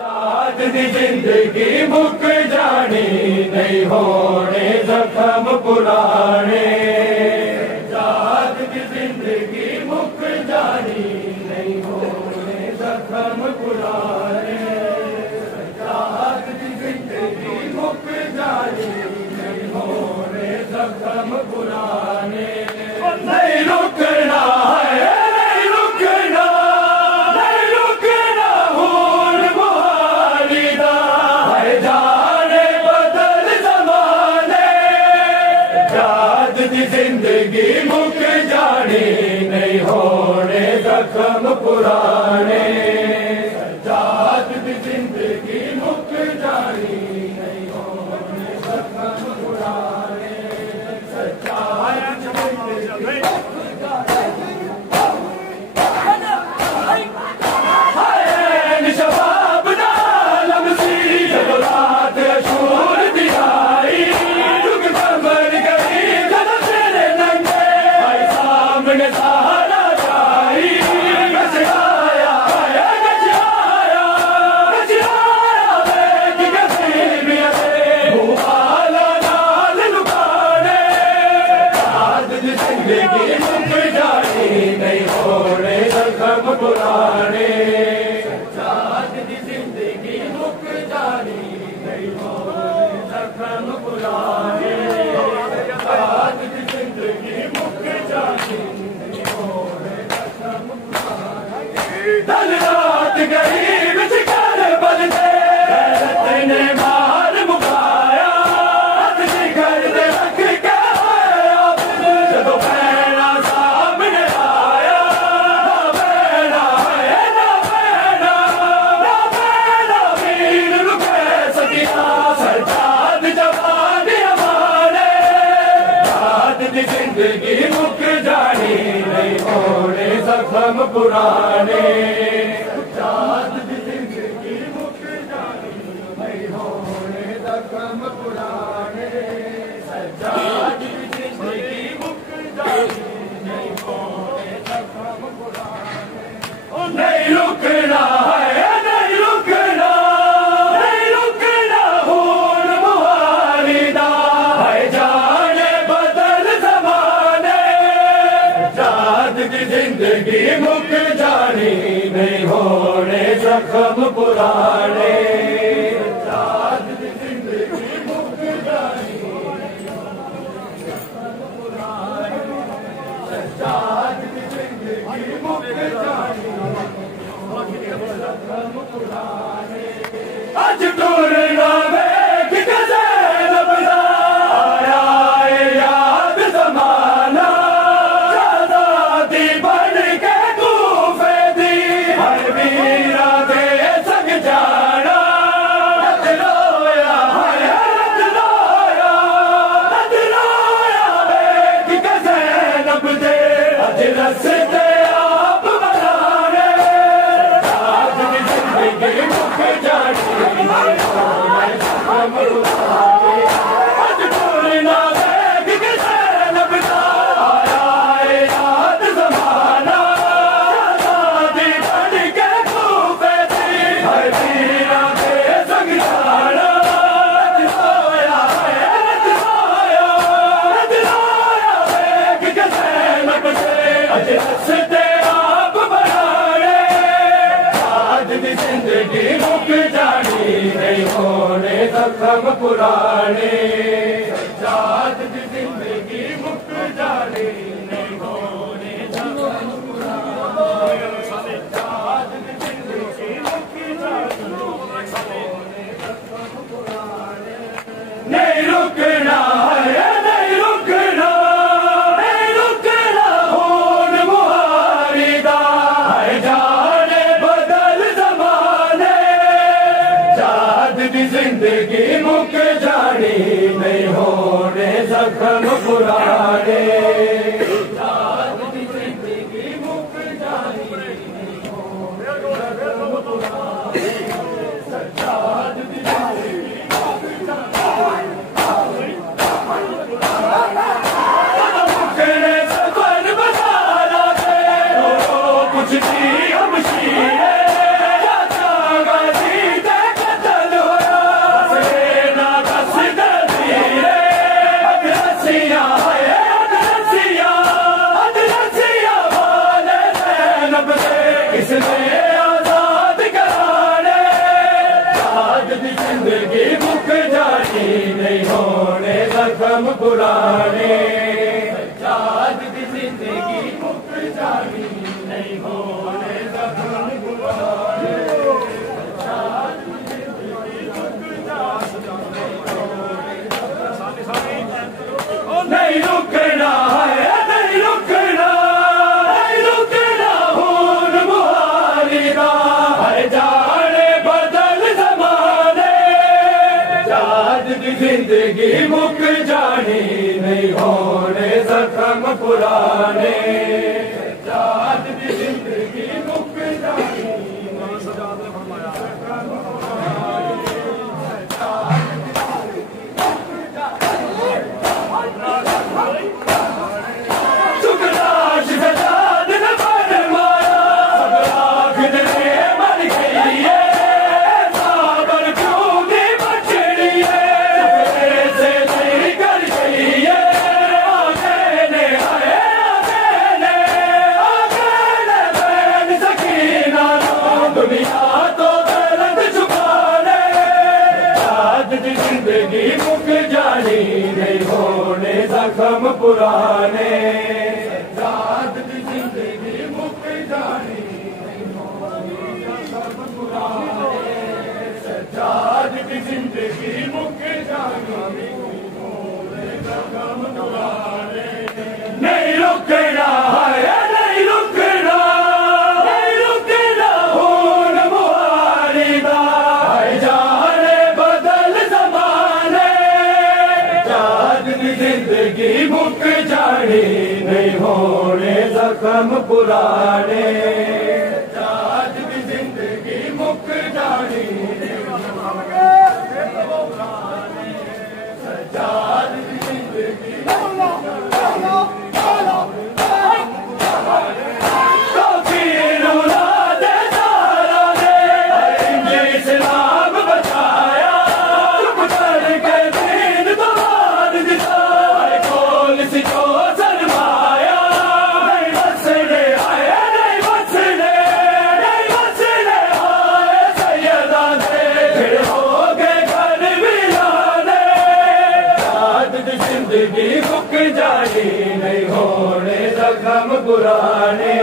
जात दी जिंदगी मुक जानी नहीं होने जख्म पुराने। जात दी जिंदगी मुक जानी नहीं होने जख्म पुराने। जात दी जिंदगी मुक जानी नहीं होने जख्म पुराने। नहीं रुकना है नहीं रुकना नहीं रुकना हूर मुहालिदा है जाने बदल जमाने। जात दी जिंदगी मुक जानी नहीं होने जख्म पुराने। जात दी जिंदगी मुक जानी नहीं होने जख्म पुराने। शबाब नालम सी जब रात अशूर दिखाई रुक कमर गई जब तेरे नंगे भाई सामने सहारा जाई। गजराया गजराया गजराया बेटी गसीबिया से भूवाला नाल लुकाने। याद दी जिंदगी मुक जानी नहीं होने जख्म पुराने। जात दी जिंदगी मुक जानी नहीं होने जख्म पुराने। जात दी जिंदगी मुक जानी नहीं होने जख्म पुराने। धन रात गई बिच कर बलते गैरत ने मार मुकाया। हथ शिखर दे रख के आया जदों पैना सामने आया। ना पैना है ना पैना ना पैना वीर रुके सकिया सरदाद जवान हमारे। जात दी जिंदगी मुक जानी नहीं होने जख्म पुराने। जात दी जिंदगी मुक जानी नहीं होने जख्म पुराने। जात दी जिंदगी मुक जानी नहीं होने जख्म पुराने। नहीं रुकना है नहीं रुकना नहीं रुकना हूर मुहालिदा है जाने बदल जमाने। जात दी जिंदगी मुक जानी नहीं होने जख्म पुराने। जात दी जिंदगी मुक जानी नहीं होने जख्म पुराने। जात दी जिंदगी मुक जानी जख्म पुराने। अज टूरना वेख के ज़ैनब दा आया है याद ज़माना। आज़ादी बन के कूफे दी हर वीरा दे संग जाना। रत रोया है रत रोया वेख के ज़ैनब दे अज रस्ते आप बनाने। जात दी जिंदगी मुक जानी नहीं होने जख्म पुराने। अज टूरना वेख के ज़ैनब दा आया है याद ज़माना। आज़ादी बन के कूफे दी हर वीरा दे संग जाना। रत रोया है रत रोया वेख के ज़ैनब दे अज रस्ते आप बनाने। जात दी जिंदगी मुक जानी नहीं होने जख्म पुराने। जात दी जिंदगी मुक जानी नहीं होने जख्म पुराने। जात दी जिंदगी मुक जानी नहीं होने जख्म पुराने। नहीं रुकना है नहीं रुकना नहीं रुकना हूर मुहालिदा है जाने बदल जमाने। जात दी जिंदगी मुक जानी नहीं होने जख्म पुराने। जात दी जिंदगी मुक जानी नहीं होने जख्म पुराने। जात दी जिंदगी मुक जानी मुकने सफर बता कुछ भी हम शीरे गाजी जख्म पुराने सज्जाद की जिंदगी मुक जानी नहीं होने जख्म पुराने सज्जाद की जिंदगी मुक जानी नहीं रुकना है नहीं रुकना नहीं रुकना खून मुहारी का हर जाने बदल जमाने सज्जाद की जिंदगी मुक जानी नहीं होने जख्म पुराने सज्जाद की जिंदगी मुक जानी सज्जाद ने फरमाया जिंदगी मुक जानी नहीं होने जख्म पुराने सज्जाद की जिंदगी मुक जानी नहीं होने जख्म पुराने सज्जाद की जिंदगी मुक जानी नहीं होने जख्म पुराने नहीं रुकना है नहीं रुकना नहीं रुकना खून मुहारी दा जिंदगी मुक जानी नहीं होने जख्म पुराने सज्जाद की जिंदगी मुक जानी सज्जाद की जिंदगी इस्लाम बचाया चुप करके दीन दवाद दिया जो शर्माया नहीं बसने आए नहीं बसने नहीं बसने आए सैयदा ने फिर हो गए घर मिलाने सज्जाद की जिंदगी मुक जानी नहीं होने जख्म पुराने